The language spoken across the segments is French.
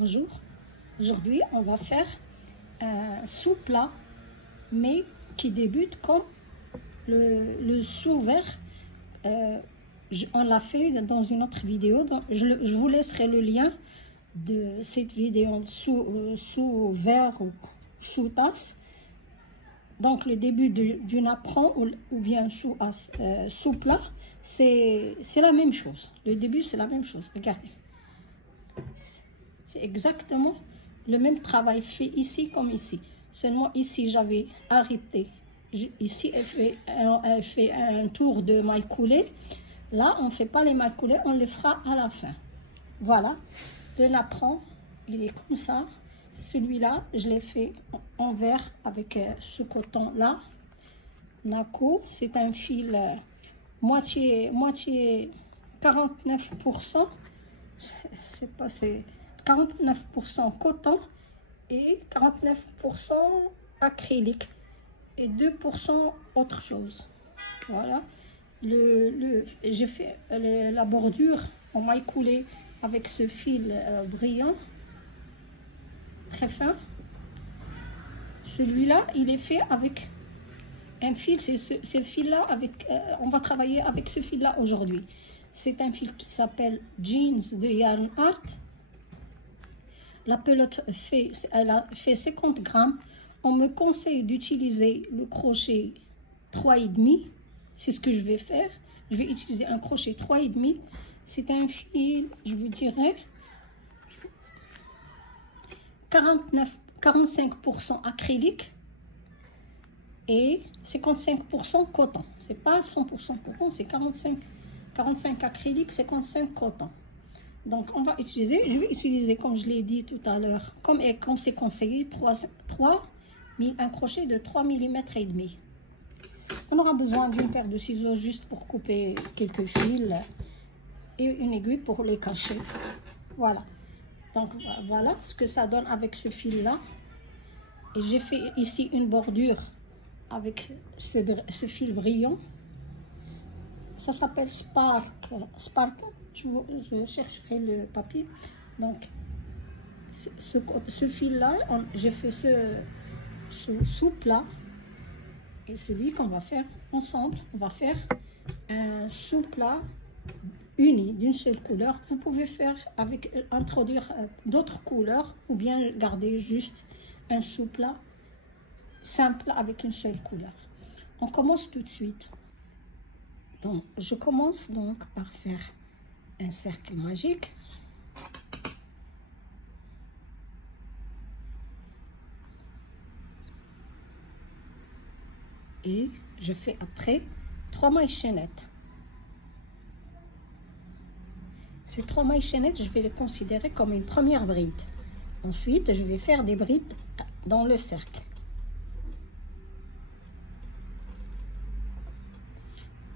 Bonjour, aujourd'hui on va faire un sous-plat, mais qui débute comme le sous-vert. On l'a fait dans une autre vidéo, donc je vous laisserai le lien de cette vidéo sous-verre ou sous-tasse. Donc le début du napperon ou bien sous-plat, c'est la même chose. Le début c'est la même chose, regardez. C'est exactement le même travail fait ici comme ici. Seulement ici, j'avais arrêté. Ici, elle fait un tour de maille coulée. Là, on ne fait pas les mailles coulées, on les fera à la fin. Voilà, le napperon, il est comme ça. Celui-là, je l'ai fait en vert avec ce coton-là. Nako, c'est un fil moitié 49%. C'est pas, c'est 49% coton et 49% acrylique et 2% autre chose. Voilà. J'ai fait la bordure en maille coulée avec ce fil brillant, très fin. Celui-là, il est fait avec un fil, c'est ce fil-là, on va travailler avec ce fil-là aujourd'hui. C'est un fil qui s'appelle Jeans de Yarn Art. La pelote elle a fait 50 grammes. On me conseille d'utiliser le crochet 3,5. C'est ce que je vais faire. Je vais utiliser un crochet 3,5. C'est un fil, je vous dirais, 45% acrylique et 55% coton. C'est pas 100% coton, c'est 45 acrylique, 55 coton. Donc on va utiliser, je vais utiliser comme je l'ai dit tout à l'heure, comme c'est conseillé, un crochet de 3 mm et demi. On aura besoin d'une paire de ciseaux juste pour couper quelques fils et une aiguille pour les cacher. Voilà. Donc voilà ce que ça donne avec ce fil là. Et j'ai fait ici une bordure avec ce fil brillant. Ça s'appelle Spark. Je chercherai le papier. Donc, ce fil-là, j'ai fait ce sous-plat. Et celui qu'on va faire ensemble, on va faire un sous-plat uni d'une seule couleur. Vous pouvez faire introduire d'autres couleurs ou bien garder juste un sous-plat simple avec une seule couleur. On commence tout de suite. Donc, je commence donc par faire un cercle magique. Et je fais après 3 mailles chaînettes. Ces 3 mailles chaînettes, je vais les considérer comme une première bride. Ensuite, je vais faire des brides dans le cercle.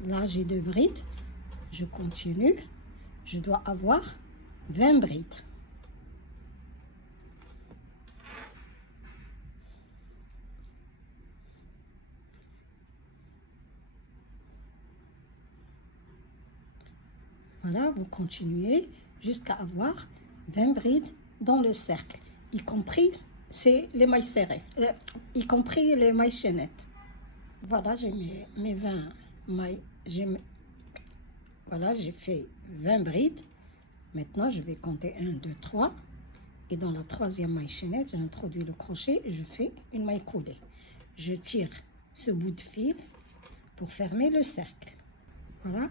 Là, j'ai 2 brides. Je continue. Je dois avoir 20 brides. Voilà, vous continuez jusqu'à avoir 20 brides dans le cercle, y compris les mailles serrées, y compris les mailles chaînettes. Voilà, j'ai mes 20 mailles. Voilà, j'ai fait 20 brides. Maintenant, je vais compter 1, 2, 3. Et dans la troisième maille chaînette, j'introduis le crochet et je fais une maille coulée. Je tire ce bout de fil pour fermer le cercle. Voilà.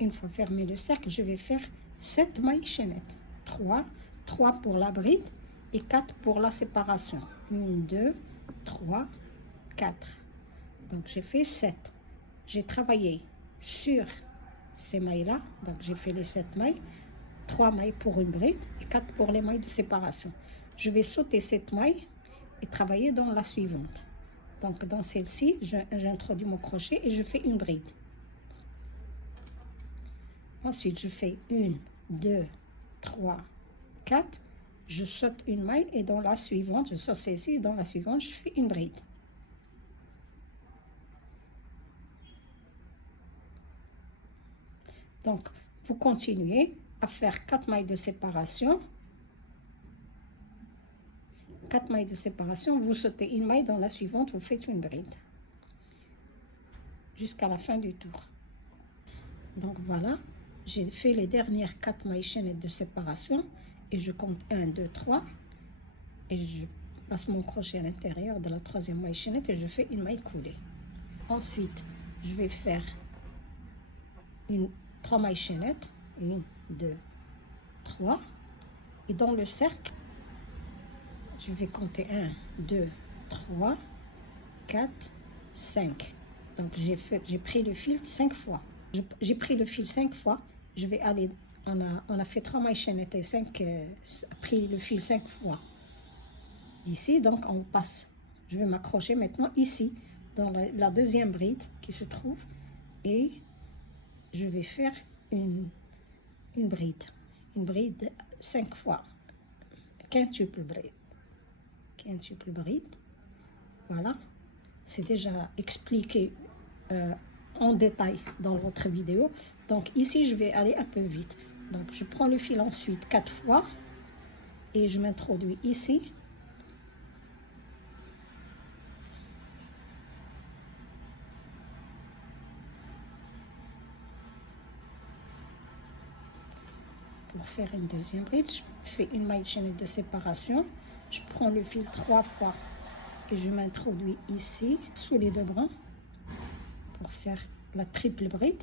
Une fois fermé le cercle, je vais faire 7 mailles chaînettes. 3 pour la bride et 4 pour la séparation. 1, 2, 3, 4. Donc, j'ai fait 7. J'ai travaillé sur ces mailles-là. Donc, j'ai fait les 7 mailles. 3 mailles pour une bride et 4 pour les mailles de séparation. Je vais sauter cette maille et travailler dans la suivante. Donc, dans celle-ci, j'introduis mon crochet et je fais une bride. Ensuite, je fais 1, 2, 3, 4. Je saute une maille et dans la suivante, je saute celle-ci et dans la suivante, je fais une bride. Donc, vous continuez à faire 4 mailles de séparation 4 mailles de séparation, vous sautez une maille, dans la suivante, vous faites une bride. Jusqu'à la fin du tour. Donc voilà, j'ai fait les dernières 4 mailles chaînettes de séparation et je compte 1, 2, 3 et je passe mon crochet à l'intérieur de la 3e maille chaînette et je fais une maille coulée. Ensuite, je vais faire 3 mailles chaînettes, 1, 2, 3 et dans le cercle, je vais compter 1, 2, 3, 4, 5. Donc j'ai pris le fil 5 fois. J'ai pris le fil 5 fois. Je vais aller, on a fait 3 mailles chaînettes et 5, pris le fil 5 fois. Ici, donc on passe. Je vais m'accrocher maintenant ici, dans la 2e bride qui se trouve. Et je vais faire une bride. Une bride 5 fois. Quintuple bride. Quintuple bride. Voilà. C'est déjà expliqué en détail dans l'autre vidéo. Donc ici, je vais aller un peu vite. Donc je prends le fil ensuite 4 fois et je m'introduis ici. Pour faire une 2e bride, je fais une maille chaînette de séparation. Je prends le fil 3 fois et je m'introduis ici sous les 2 brins pour faire la triple bride.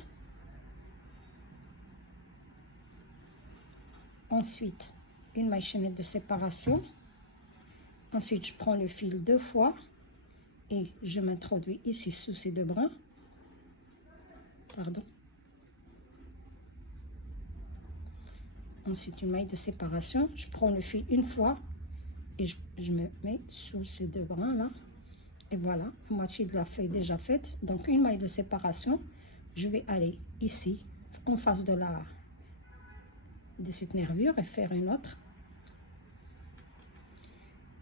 Ensuite, une maille chaînette de séparation. Ensuite, je prends le fil 2 fois et je m'introduis ici sous ces 2 brins. Pardon. Ensuite, une maille de séparation. Je prends le fil une fois et je me mets sous ces 2 brins là. Et voilà, la moitié de la feuille déjà faite. Donc, une maille de séparation. Je vais aller ici, en face de cette nervure et faire une autre.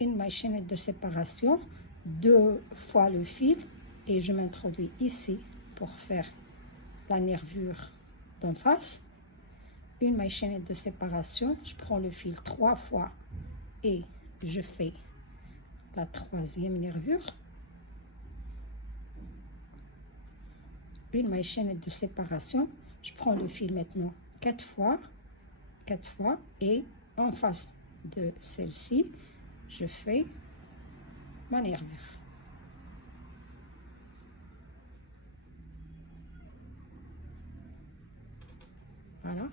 Une maille chaînette de séparation, 2 fois le fil et je m'introduis ici pour faire la nervure d'en face. Une maille chaînette de séparation, je prends le fil 3 fois et je fais la 3e nervure. Une maille chaînette de séparation, je prends le fil maintenant 4 fois et en face de celle-ci, je fais ma nervure. Voilà.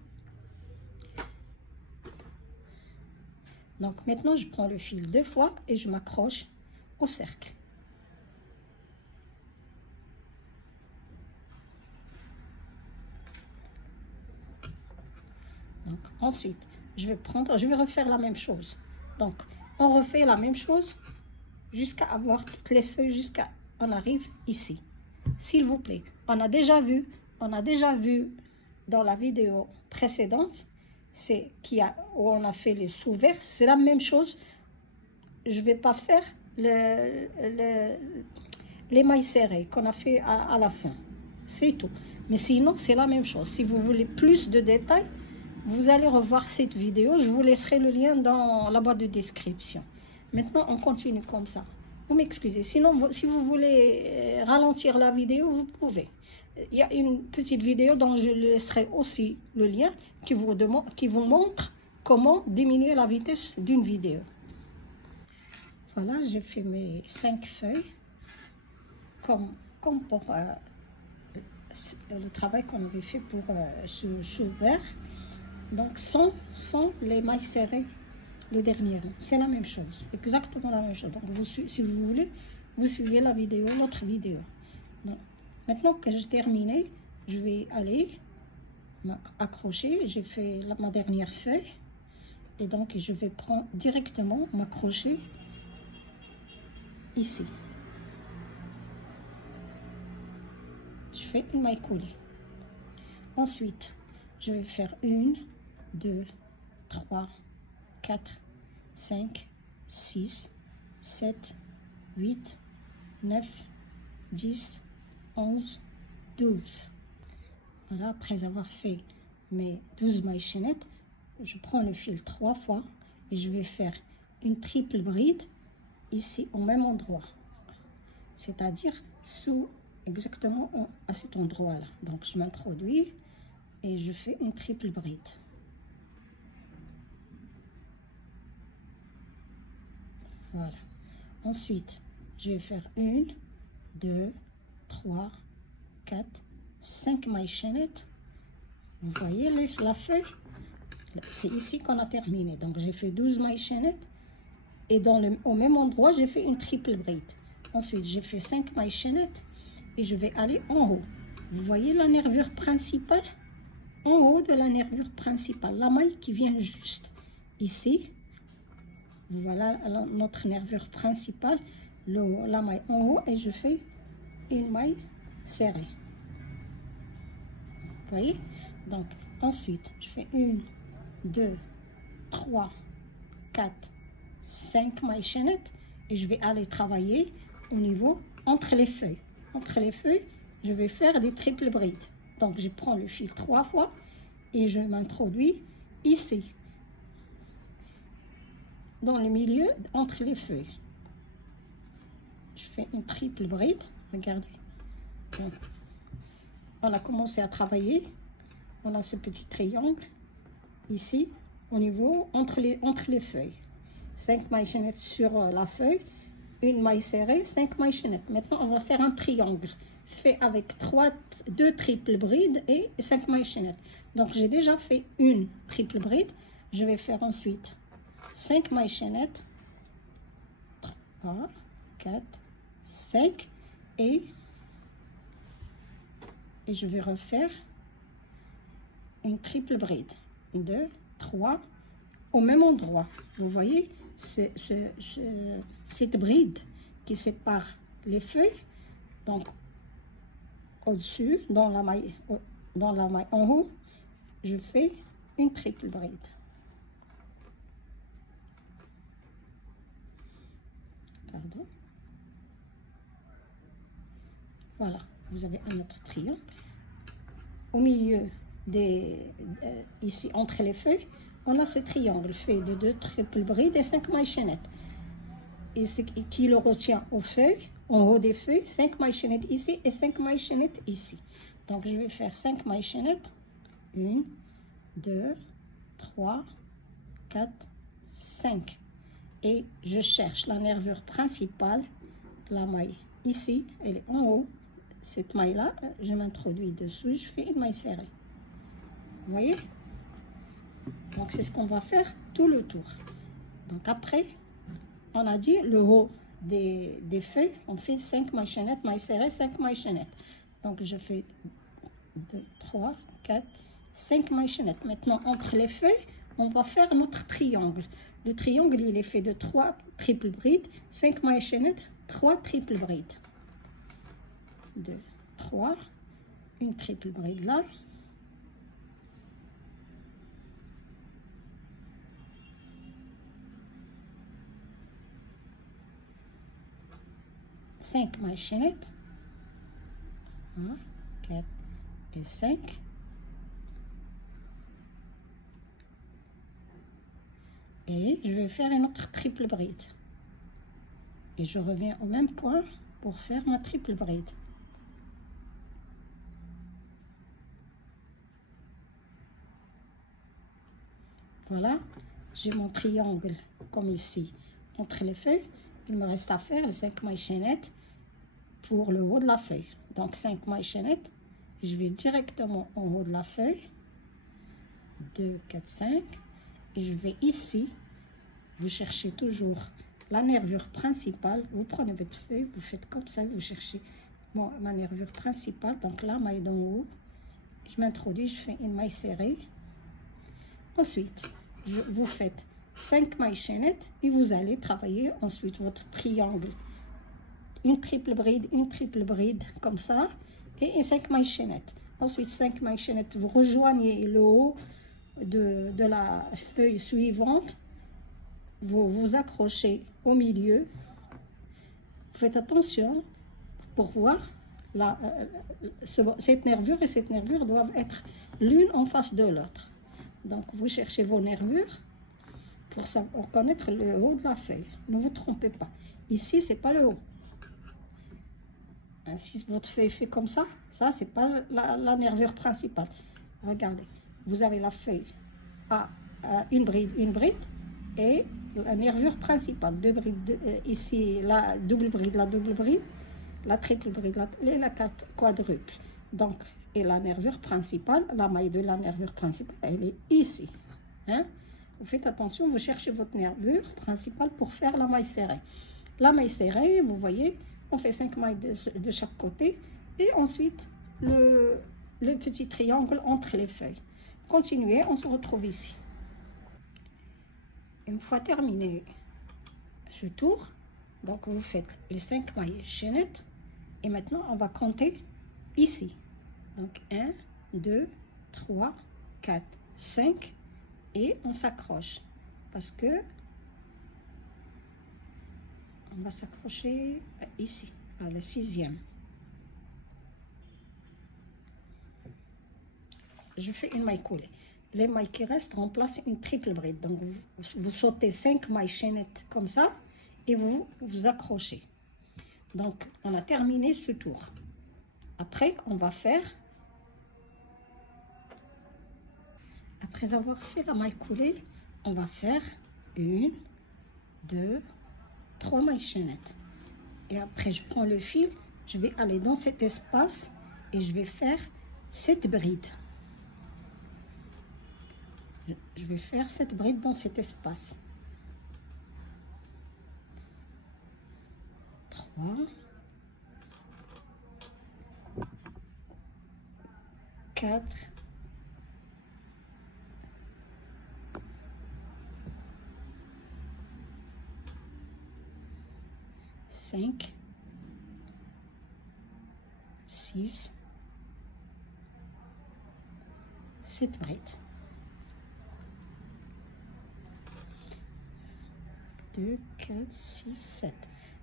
Donc maintenant, je prends le fil 2 fois et je m'accroche au cercle. Donc ensuite, je vais refaire la même chose. Donc on refait la même chose jusqu'à avoir toutes les feuilles, jusqu'à on arrive ici. S'il vous plaît, on a déjà vu dans la vidéo précédente, où on a fait les sous-verts, c'est la même chose. Je vais pas faire les mailles serrées qu'on a fait à la fin. C'est tout. Mais sinon, c'est la même chose. Si vous voulez plus de détails, vous allez revoir cette vidéo. Je vous laisserai le lien dans la boîte de description. Maintenant, on continue comme ça. Vous m'excusez. Sinon, si vous voulez ralentir la vidéo, vous pouvez. Il y a une petite vidéo dont je laisserai aussi le lien qui vous montre comment diminuer la vitesse d'une vidéo. Voilà, j'ai fait mes 5 feuilles comme pour le travail qu'on avait fait pour sous vert. Donc sans les mailles serrées, les dernières, c'est la même chose, exactement la même chose. Donc si vous voulez, vous suivez la vidéo, l'autre vidéo. Donc, maintenant que j'ai terminé, je vais aller m'accrocher. J'ai fait ma dernière feuille et donc je vais prendre directement m'accrocher ici. Je fais une maille coulée. Ensuite, je vais faire 1, 2, 3, 4, 5, 6, 7, 8, 9, 10, 11, 12. Voilà, après avoir fait mes 12 mailles chaînettes, je prends le fil 3 fois et je vais faire une triple bride ici au même endroit, c'est-à-dire exactement à cet endroit-là. Donc je m'introduis et je fais une triple bride. Voilà. Ensuite, je vais faire 1, 2, 3, 4, 5 mailles chaînettes. Vous voyez la feuille? C'est ici qu'on a terminé. Donc j'ai fait 12 mailles chaînettes et au même endroit, j'ai fait une triple bride. Ensuite, j'ai fait 5 mailles chaînettes et je vais aller en haut. Vous voyez la nervure principale? En haut de la nervure principale, la maille qui vient juste ici. Voilà notre nervure principale, la maille en haut, et je fais une maille serrée. Vous voyez? Donc ensuite, je fais 1, 2, 3, 4, 5 mailles chaînettes et je vais aller travailler au niveau entre les feuilles. Entre les feuilles, je vais faire des triples brides. Donc je prends le fil 3 fois et je m'introduis ici, dans le milieu, entre les feuilles. Je fais une triple bride, regardez. Donc, on a commencé à travailler, on a ce petit triangle ici, au niveau, entre les feuilles. 5 mailles chaînettes sur la feuille, une maille serrée, 5 mailles chaînettes. Maintenant, on va faire un triangle fait avec 2 triples brides et 5 mailles chaînettes. Donc, j'ai déjà fait une triple bride. Je vais faire ensuite 5 mailles chaînettes, 3, 4, 5 et je vais refaire une triple bride. 2, 3, au même endroit. Vous voyez, cette bride qui sépare les feuilles, donc au-dessus, dans la maille en haut, je fais une triple bride. Pardon. Voilà, vous avez un autre triangle. Au milieu ici entre les feuilles, on a ce triangle fait de 2 triples brides et 5 mailles chaînettes. Et qui le retient aux feuilles, en haut des feuilles, 5 mailles chaînettes ici et 5 mailles chaînettes ici. Donc je vais faire 5 mailles chaînettes. 1, 2, 3, 4, 5. Et je cherche la nervure principale, la maille ici, elle est en haut. Cette maille-là, je m'introduis dessous, je fais une maille serrée. Vous voyez? Donc c'est ce qu'on va faire tout le tour. Donc après, on a dit le haut des feuilles, on fait 5 mailles chaînettes, mailles serrées, 5 mailles chaînettes. Donc je fais 2, 3, 4, 5 mailles chaînettes. Maintenant, entre les feuilles, on va faire notre triangle. Le triangle, il est fait de 3 triples brides, 5 mailles chaînettes, 3 triples brides. 2, 3, une triple bride là. Cinq mailles chaînettes. 1, 4 et 5. Et je vais faire une autre triple bride. Et je reviens au même point pour faire ma triple bride. Voilà, j'ai mon triangle comme ici entre les feuilles. Il me reste à faire les 5 mailles chaînettes pour le haut de la feuille. Donc 5 mailles chaînettes, je vais directement en haut de la feuille. 2, 4, 5. Et je vais ici, vous cherchez toujours la nervure principale. Vous prenez votre feuille, vous faites comme ça, vous cherchez ma nervure principale. Donc la maille d'en haut, je m'introduis, je fais une maille serrée. Ensuite, vous faites 5 mailles chaînettes et vous allez travailler ensuite votre triangle. Une triple bride comme ça et 5 mailles chaînettes. Ensuite, 5 mailles chaînettes, vous rejoignez le haut de la feuille suivante. Vous vous accrochez au milieu. Faites attention pour voir cette nervure et cette nervure doivent être l'une en face de l'autre. Donc, vous cherchez vos nervures pour reconnaître le haut de la feuille. Ne vous trompez pas. Ici, c'est pas le haut. Si votre feuille fait comme ça c'est pas la nervure principale. Regardez, vous avez la feuille à une bride, et la nervure principale, deux brides, ici la double bride, la triple bride et la quadruple. Donc, et la nervure principale, la maille de la nervure principale, elle est ici. Hein? Vous faites attention, vous cherchez votre nervure principale pour faire la maille serrée. La maille serrée, vous voyez, on fait 5 mailles de chaque côté et ensuite le petit triangle entre les feuilles. Continuez, on se retrouve ici. Une fois terminé ce tour, donc vous faites les 5 mailles chaînettes et maintenant on va compter ici. Donc 1, 2, 3, 4, 5 et on s'accroche parce que on va s'accrocher ici, à la 6e. Je fais une maille coulée. Les mailles qui restent remplacent une triple bride. Donc, vous sautez 5 mailles chaînettes comme ça et vous vous accrochez. Donc, on a terminé ce tour. Après, on va faire, après avoir fait la maille coulée, on va faire 1, 2, 3 mailles chaînettes. Et après, je prends le fil, je vais aller dans cet espace et je vais faire cette bride. Je vais faire cette bride dans cet espace. 3, 4, 5, 6, 7 brides. 2, 4, 6, 7.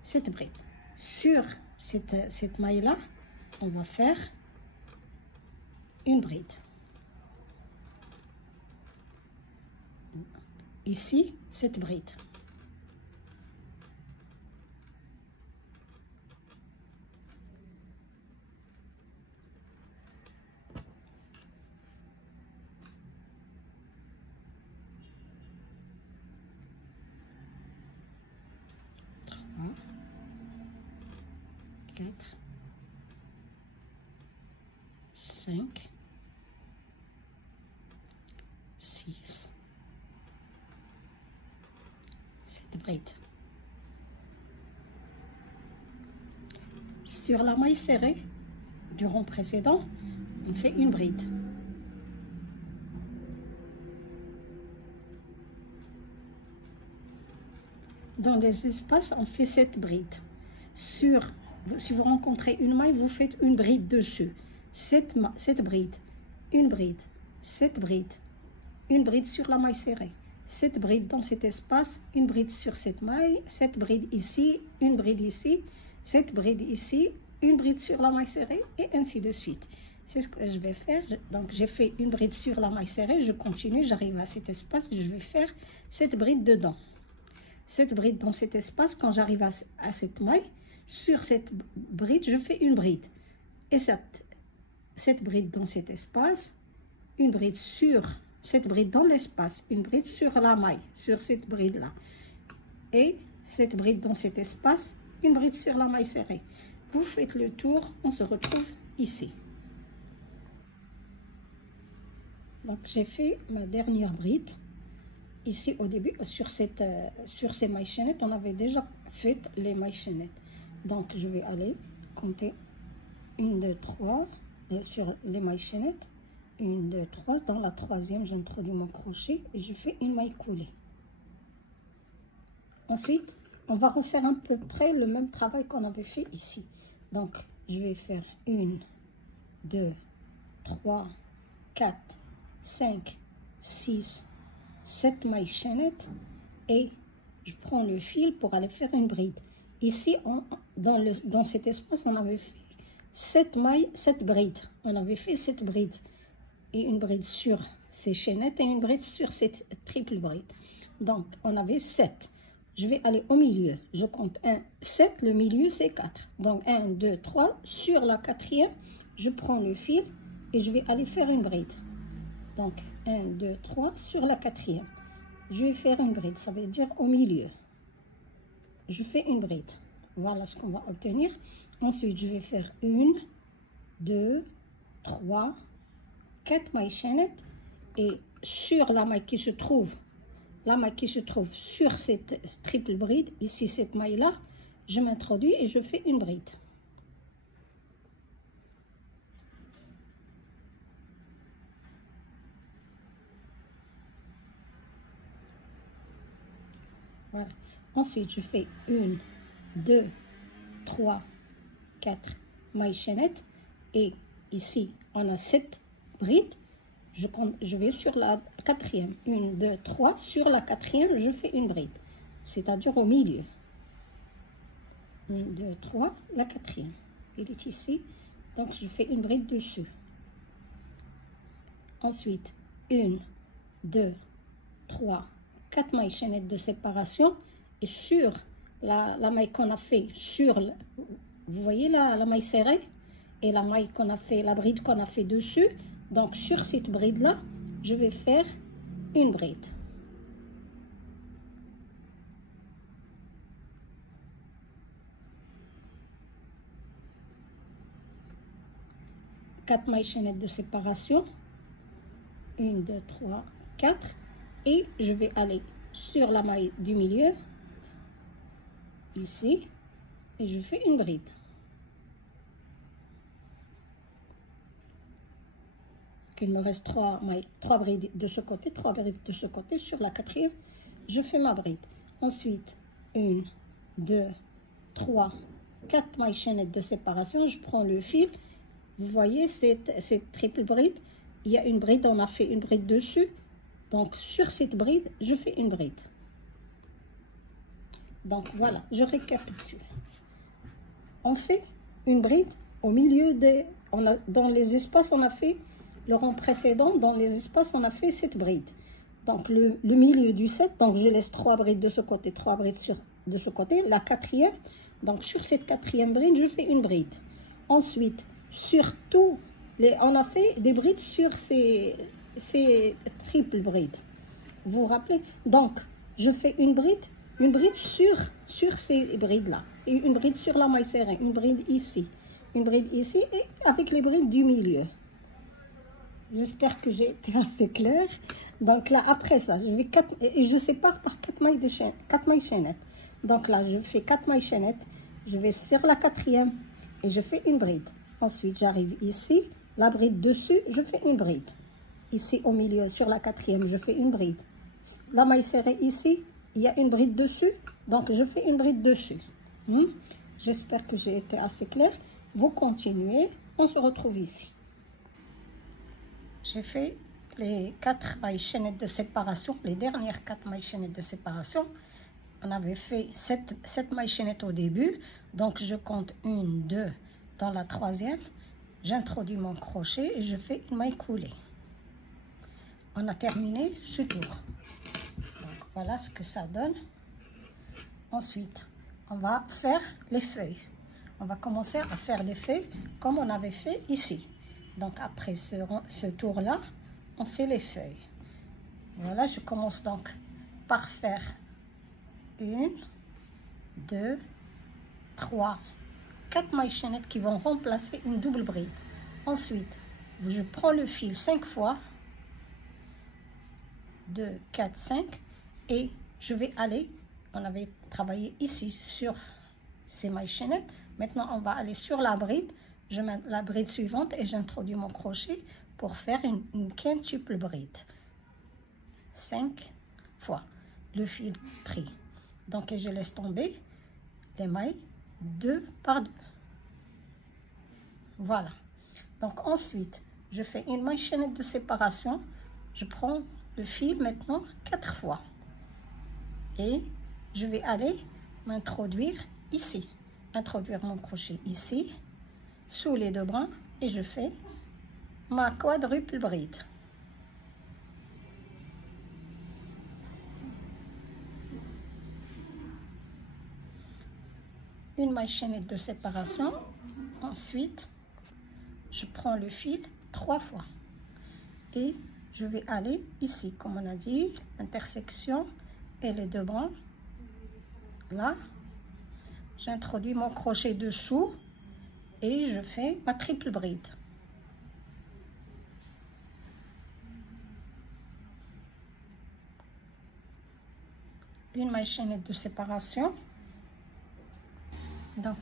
7 brides. Sur cette maille-là, on va faire une bride. Ici, cette bride. Quatre, 5, 6, 7 brides. Sur la maille serrée du rond précédent, on fait une bride. Dans les espaces, on fait 7 brides. Si vous rencontrez une maille, vous faites une bride dessus. 7 brides, une bride, 7 brides, une bride sur la maille serrée, 7 brides dans cet espace, une bride sur cette maille, 7 brides ici, une bride ici, 7 brides ici, une bride sur la maille serrée et ainsi de suite. C'est ce que je vais faire. Donc j'ai fait une bride sur la maille serrée, je continue, j'arrive à cet espace, je vais faire 7 brides dedans. 7 brides dans cet espace, quand j'arrive à cette maille, sur cette bride, je fais une bride. Et cette bride dans cet espace, une bride sur cette bride dans l'espace, une bride sur la maille, sur cette bride-là. Et cette bride dans cet espace, une bride sur la maille serrée. Vous faites le tour, on se retrouve ici. Donc j'ai fait ma dernière bride. Ici au début, sur ces mailles chaînettes, on avait déjà fait les mailles chaînettes. Donc je vais aller compter 1, 2, 3 sur les mailles chaînettes. 1, 2, 3. Dans la troisième, j'introduis mon crochet et je fais une maille coulée. Ensuite, on va refaire à peu près le même travail qu'on avait fait ici. Donc, je vais faire 1, 2, 3, 4, 5, 6, 7 mailles chaînettes et je prends le fil pour aller faire une bride. Ici, dans cet espace, on avait fait 7 mailles, 7 brides. On avait fait 7 brides. Et une bride sur ces chaînettes et une bride sur cette triple bride. Donc, on avait 7. Je vais aller au milieu. Je compte 1, 7. Le milieu, c'est 4. Donc, 1, 2, 3. Sur la quatrième, je prends le fil et je vais aller faire une bride. Donc, 1, 2, 3. Sur la quatrième, je vais faire une bride. Ça veut dire au milieu. Je fais une bride. Voilà ce qu'on va obtenir. Ensuite, je vais faire 1, 2, 3, 4 mailles chaînettes. Et sur la maille qui se trouve, sur cette triple bride, ici cette maille-là, je m'introduis et je fais une bride. Voilà. Ensuite, je fais 1, 2, 3, 4 mailles chaînettes. Et ici, on a 7 brides. Je vais sur la quatrième. 1, 2, 3. Sur la quatrième, je fais une bride. C'est-à-dire au milieu. 1, 2, 3. La quatrième. Il est ici. Donc, je fais une bride dessus. Ensuite, 1, 2, 3, 4 mailles chaînettes de séparation. Et sur la maille qu'on a fait, vous voyez la maille serrée? Et la maille qu'on a fait, la bride qu'on a fait dessus. Donc, sur cette bride-là, je vais faire une bride. Quatre mailles chaînettes de séparation. 1, 2, 3, 4. Et je vais aller sur la maille du milieu, ici, et je fais une bride. Il me reste 3 brides de ce côté, 3 brides de ce côté. Sur la quatrième, je fais ma bride. Ensuite, 1, 2, 3, 4 mailles chaînettes de séparation. Je prends le fil. Vous voyez cette triple bride. Il y a une bride, on a fait une bride dessus. Donc, sur cette bride, je fais une bride. Donc, voilà, je récapitule. On fait une bride au milieu dans les espaces, on a fait... Le rang précédent, dans les espaces, on a fait cette bride. Donc, le milieu du 7, donc je laisse 3 brides de ce côté, 3 brides de ce côté. La quatrième, donc sur cette quatrième bride, je fais une bride. Ensuite, sur on a fait des brides sur ces triples brides. Vous vous rappelez? Donc, je fais une bride sur ces brides-là. Et une bride sur la maille serrée, une bride ici et avec les brides du milieu. J'espère que j'ai été assez claire. Donc là, après ça, je sépare par 4 mailles chaînettes. Donc là, je fais 4 mailles chaînettes. Je vais sur la quatrième et je fais une bride. Ensuite, j'arrive ici, la bride dessus, je fais une bride. Ici, au milieu, sur la quatrième, je fais une bride. La maille serrée ici, il y a une bride dessus. Donc, je fais une bride dessus. J'espère que j'ai été assez claire. Vous continuez. On se retrouve ici. J'ai fait les 4 mailles chaînettes de séparation, les dernières 4 mailles chaînettes de séparation. On avait fait 7 mailles chaînettes au début, donc je compte 1, 2 dans la troisième. J'introduis mon crochet et je fais une maille coulée. On a terminé ce tour. Donc voilà ce que ça donne. Ensuite, on va faire les feuilles. On va commencer à faire des feuilles comme on avait fait ici. Donc, après ce tour-là, on fait les feuilles. Voilà, je commence donc par faire 1, 2, 3, 4 mailles chaînettes qui vont remplacer une double bride. Ensuite, je prends le fil 5 fois, 2, 4, 5, et je vais aller, on avait travaillé ici sur ces mailles chaînettes. Maintenant, on va aller sur la bride. Je mets la bride suivante et j'introduis mon crochet pour faire une quintuple bride. 5 fois le fil pris. Donc, je laisse tomber les mailles 2 par 2. Voilà. Donc, ensuite, je fais une maille chaînette de séparation. Je prends le fil maintenant 4 fois. Et je vais aller m'introduire ici. Introduire mon crochet ici, sous les 2 brins, et je fais ma quadruple bride. une maille chaînette de séparation. Ensuite, je prends le fil 3 fois et je vais aller ici, comme on a dit, intersection et les deux brins. Là, j'introduis mon crochet dessous et je fais ma triple bride. Une maille chaînette de séparation. Donc,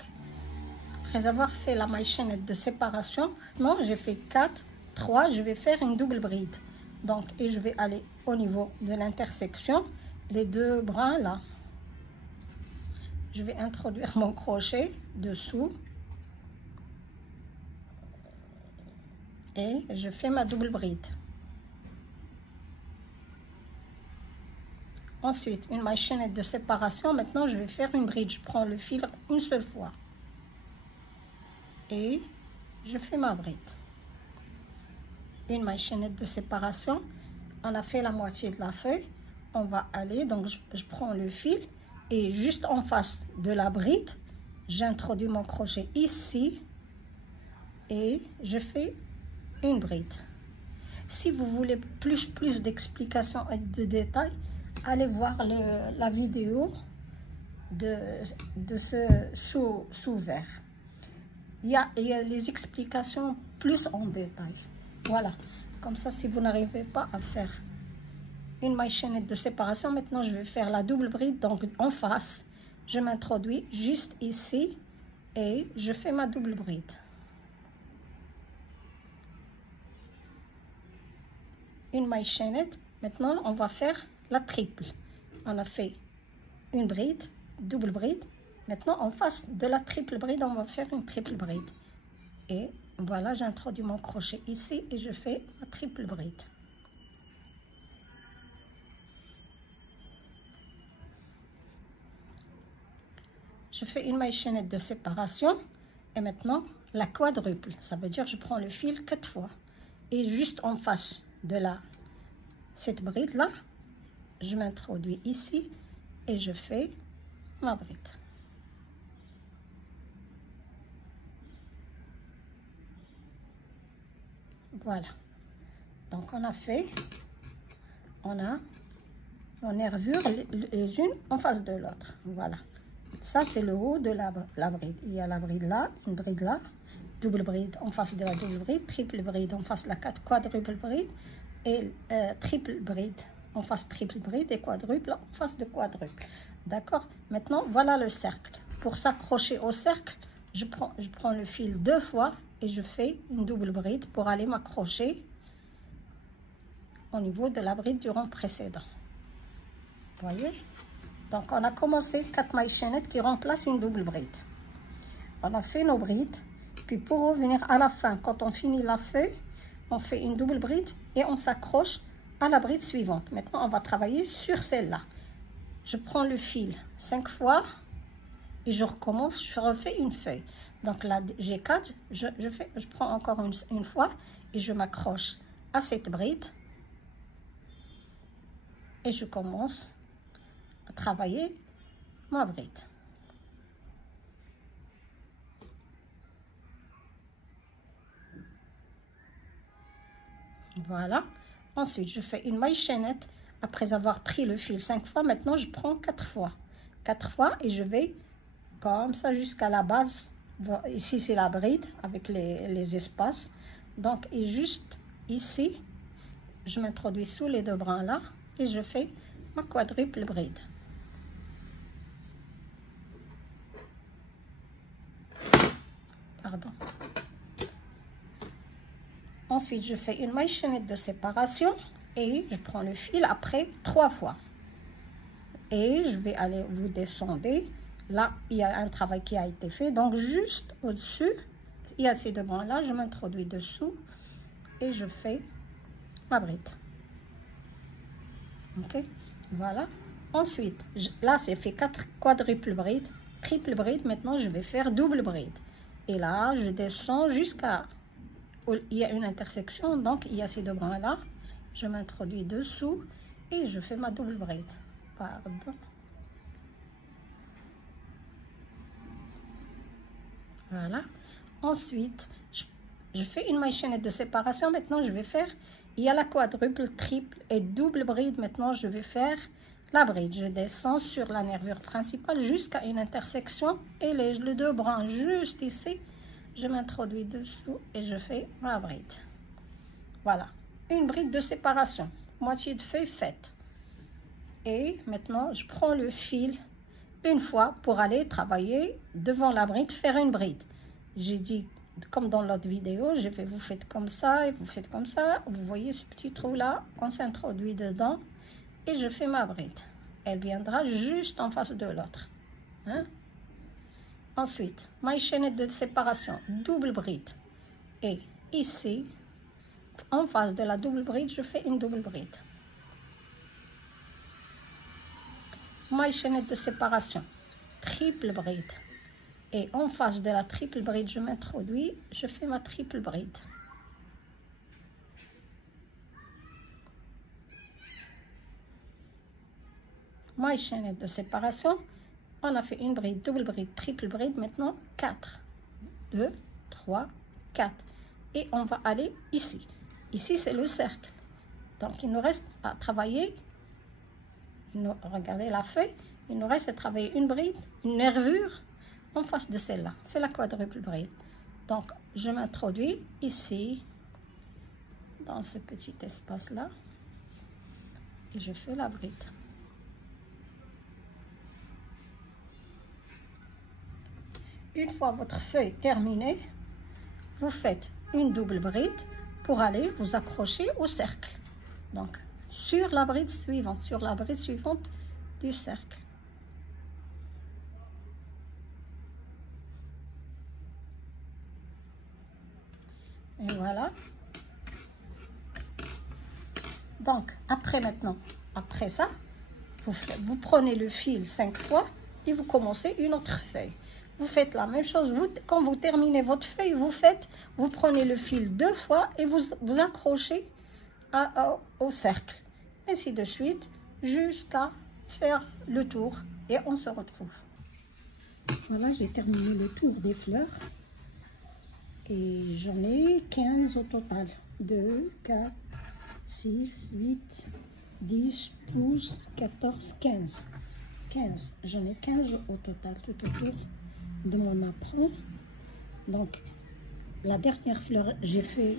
après avoir fait la maille chaînette de séparation, non, j'ai fait 4, 3, je vais faire une double bride. Donc, et je vais aller au niveau de l'intersection, les deux brins là. Je vais introduire mon crochet dessous et je fais ma double bride. Ensuite, une maille chaînette de séparation. Maintenant, je vais faire une bride. Je prends le fil une seule fois et je fais ma bride. Une maille chaînette de séparation. On a fait la moitié de la feuille. On va aller, donc je prends le fil et juste en face de la bride, j'introduis mon crochet ici et je fais une bride. Si vous voulez plus d'explications et de détails, allez voir la vidéo de ce sous-vert. Il y a les explications plus en détail. Voilà, comme ça, si vous n'arrivez pas à faire une maille chaînette de séparation, maintenant je vais faire la double bride. Donc en face, je m'introduis juste ici et je fais ma double bride. Une maille chaînette. Maintenant, on va faire la triple. On a fait une bride, double bride. Maintenant, en face de la triple bride, on va faire une triple bride. Et voilà, j'introduis mon crochet ici et je fais ma triple bride. Je fais une maille chaînette de séparation et maintenant la quadruple. Ça veut dire que je prends le fil 4 fois. Et juste en face de cette bride là, je m'introduis ici et je fais ma bride. Voilà. Donc on a nervure les unes en face de l'autre. Voilà. Ça c'est le haut de la bride. Il y a la bride là, une bride là, double bride en face de la double bride, triple bride en face de la quadruple bride et triple bride en face triple bride et quadruple en face de quadruple. D'accord? Maintenant, voilà le cercle. Pour s'accrocher au cercle, je prends le fil 2 fois et je fais une double bride pour aller m'accrocher au niveau de la bride du rang précédent. Vous voyez? Donc, on a commencé 4 mailles chaînettes qui remplacent une double bride. On a fait nos brides. Puis, pour revenir à la fin, quand on finit la feuille, on fait une double bride et on s'accroche à la bride suivante. Maintenant, on va travailler sur celle-là. Je prends le fil 5 fois et je recommence, je refais une feuille. Donc là, j'ai 4, je prends encore une fois et je m'accroche à cette bride et je commence à travailler ma bride. Voilà. Ensuite, je fais une maille chaînette après avoir pris le fil 5 fois. Maintenant, je prends 4 fois. 4 fois et je vais comme ça jusqu'à la base. Ici, c'est la bride avec les espaces. Donc, et juste ici, je m'introduis sous les deux brins là et je fais ma quadruple bride. Pardon. Ensuite, je fais une maille chaînette de séparation et je prends le fil après 3 fois. Et je vais aller vous descendre. Là, il y a un travail qui a été fait. Donc, juste au-dessus, il y a ces deux brins-là. Je m'introduis dessous et je fais ma bride. Ok, voilà. Ensuite, là, c'est fait 4 quadruple brides, triple bride. Maintenant, je vais faire double bride. Et là, je descends jusqu'à... Il y a une intersection, donc il y a ces deux brins-là. Je m'introduis dessous et je fais ma double bride. Pardon. Voilà. Ensuite, je fais une maille chaînette de séparation. Maintenant, je vais faire, il y a la quadruple, triple et double bride. Maintenant, je vais faire la bride. Je descends sur la nervure principale jusqu'à une intersection et les deux brins juste ici. Je m'introduis dessous et je fais ma bride. Voilà, une bride de séparation, moitié de feuille faite. Et maintenant, je prends le fil une fois pour aller travailler devant la bride, faire une bride. J'ai dit, comme dans l'autre vidéo, vous faites comme ça et vous faites comme ça. Vous voyez ce petit trou-là, on s'introduit dedans et je fais ma bride. Elle viendra juste en face de l'autre. Hein? Ensuite, maille chaînette de séparation, double bride. Et ici, en face de la double bride, je fais une double bride. Maille chaînette de séparation, triple bride. Et en face de la triple bride, je m'introduis, je fais ma triple bride. Maille chaînette de séparation. On a fait une bride, double bride, triple bride. Maintenant, 4. 2, 3, 4. Et on va aller ici. Ici, c'est le cercle. Donc, il nous reste à travailler. Regardez la feuille. Il nous reste à travailler une bride, une nervure en face de celle-là. C'est la quadruple bride. Donc, je m'introduis ici, dans ce petit espace-là. Et je fais la bride. Une fois votre feuille terminée, vous faites une double bride pour aller vous accrocher au cercle. Donc, sur la bride suivante du cercle. Et voilà. Donc, après ça, vous prenez le fil 5 fois et vous commencez une autre feuille. Vous faites la même chose. Quand vous terminez votre feuille, vous prenez le fil 2 fois et vous accrochez au cercle. Ainsi de suite, jusqu'à faire le tour. Et on se retrouve. Voilà, j'ai terminé le tour des fleurs. Et j'en ai 15 au total. 2, 4, 6, 8, 10, 12, 14, 15. 15. J'en ai 15 au total, tout autour de mon apron. Donc, la dernière fleur, j'ai fait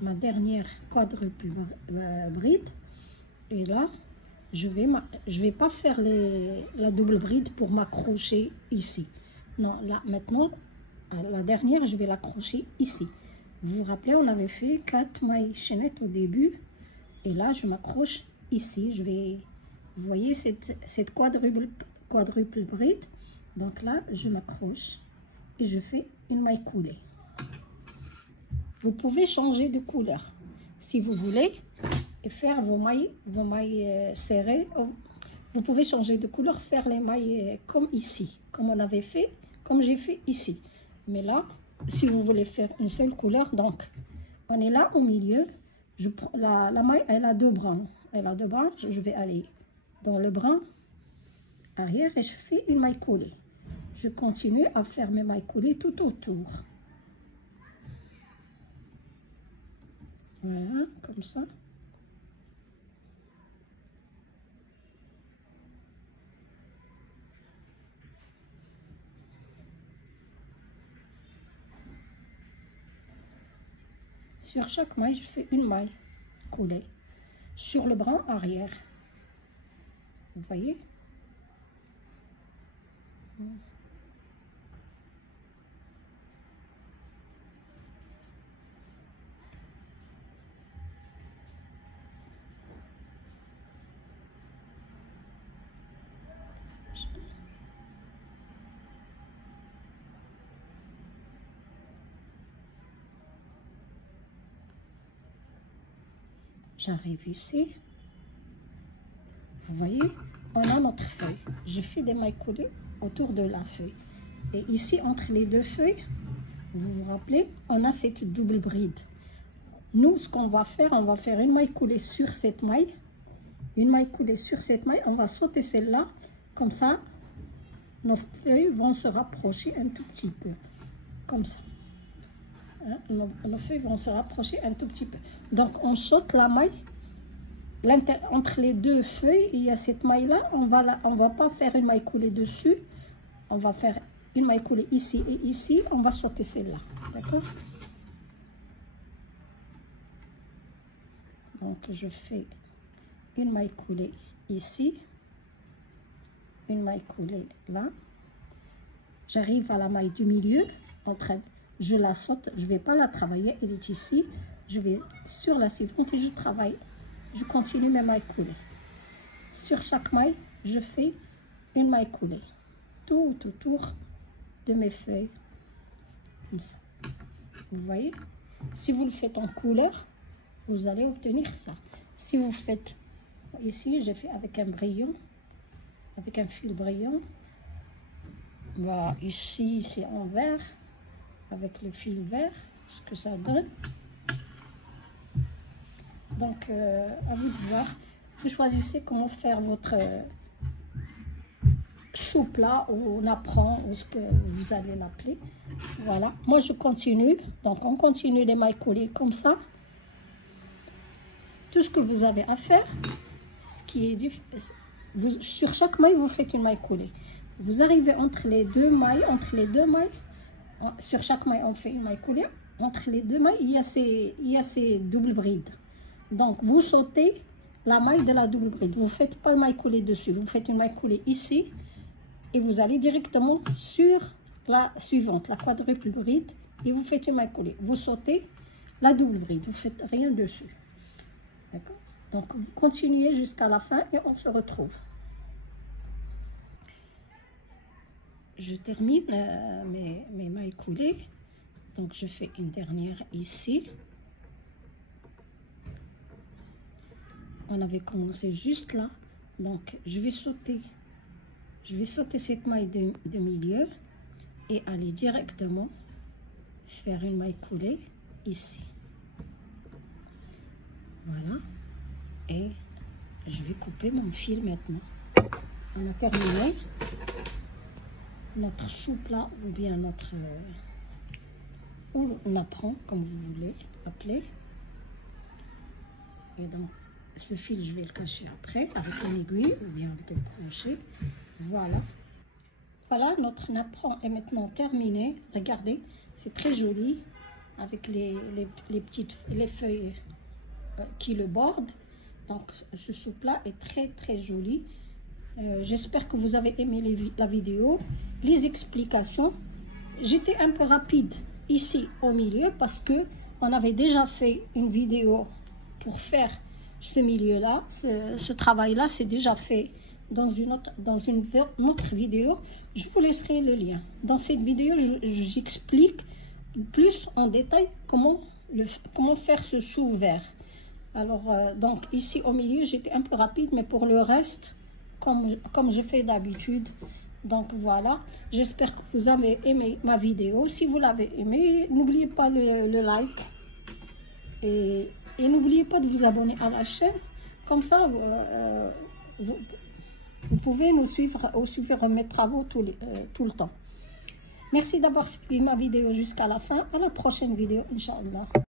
ma dernière quadruple bride. Et là, je vais pas faire la double bride pour m'accrocher ici. Non, là, maintenant, la dernière, je vais l'accrocher ici. Vous vous rappelez, on avait fait 4 mailles chaînettes au début. Et là, je m'accroche ici. Vous voyez cette quadruple bride. Donc là, je m'accroche et je fais une maille coulée. Vous pouvez changer de couleur si vous voulez et faire vos mailles serrées. Vous pouvez changer de couleur, faire les mailles comme ici, comme on avait fait, comme j'ai fait ici. Mais là, si vous voulez faire une seule couleur, donc on est là au milieu. Je prends la maille, elle a 2 brins. Elle a 2 brins. Je vais aller dans le brin arrière et je fais une maille coulée. Je continue à faire mes mailles coulées tout autour. Voilà, comme ça. Sur chaque maille, je fais une maille coulée sur le brin arrière. Vous voyez? J'arrive ici. Vous voyez, on a notre feuille. Je fais des mailles coulées autour de la feuille. Et ici, entre les deux feuilles, vous vous rappelez, on a cette double bride. Nous, ce qu'on va faire, on va faire une maille coulée sur cette maille. Une maille coulée sur cette maille. On va sauter celle-là. Comme ça, nos feuilles vont se rapprocher un tout petit peu. comme ça. Hein, nos feuilles vont se rapprocher un tout petit peu. Donc on saute la maille. Entre les deux feuilles, il y a cette maille-là. On va pas faire une maille coulée dessus. On va faire une maille coulée ici et ici. On va sauter celle-là. D'accord? Donc je fais une maille coulée ici. Une maille coulée là. J'arrive à la maille du milieu. Je la saute. Je ne vais pas la travailler. Elle est ici. Je vais sur la suivante et je travaille. Je continue mes mailles coulées. Sur chaque maille, je fais une maille coulée. Tout autour de mes feuilles. Comme ça. Vous voyez? Si vous le faites en couleur, vous allez obtenir ça. Si vous faites ici, j'ai fait avec un brillant, avec un fil brillant. Voilà, ici, c'est en vert, avec le fil vert, ce que ça donne. Donc, à vous de voir. Vous choisissez comment faire votre chou-plat ou napperon, ou ce que vous allez l'appeler. Voilà. Moi, je continue. Donc, on continue les mailles collées comme ça. Tout ce que vous avez à faire, ce qui est sur chaque maille, vous faites une maille collée. Vous arrivez entre les deux mailles, sur chaque maille, on fait une maille collée. Entre les deux mailles, il y a ces doubles brides. Donc, vous sautez la maille de la double bride. Vous ne faites pas de maille coulée dessus. Vous faites une maille coulée ici. Et vous allez directement sur la suivante, la quadruple bride. Et vous faites une maille coulée. Vous sautez la double bride. Vous ne faites rien dessus. D'accord? Donc, vous continuez jusqu'à la fin et on se retrouve. Je termine mes mailles coulées. Donc, je fais une dernière ici. On avait commencé juste là, donc je vais sauter cette maille de milieu et aller directement faire une maille coulée ici. Voilà, et je vais couper mon fil maintenant. On a terminé notre chou-plat ou bien notre ou napperon, comme vous voulez appeler. Et donc ce fil, je vais le cacher après avec une aiguille ou bien avec le crochet. Voilà. Voilà, notre napperon est maintenant terminé. Regardez, c'est très joli avec les feuilles qui le bordent. Donc, ce sous-plat est très, très joli. J'espère que vous avez aimé la vidéo. Les explications. J'étais un peu rapide ici au milieu parce que on avait déjà fait une vidéo pour faire ce milieu-là, ce travail-là, c'est déjà fait dans une autre vidéo. Je vous laisserai le lien. Dans cette vidéo, j'explique plus en détail comment faire ce sous-vert. Alors, donc ici au milieu, j'étais un peu rapide, mais pour le reste, comme je fais d'habitude. Donc voilà, j'espère que vous avez aimé ma vidéo. Si vous l'avez aimé, n'oubliez pas le like. Et n'oubliez pas de vous abonner à la chaîne. Comme ça, vous pouvez nous suivre mes travaux tout le temps. Merci d'avoir suivi ma vidéo jusqu'à la fin. À la prochaine vidéo, Inch'Allah.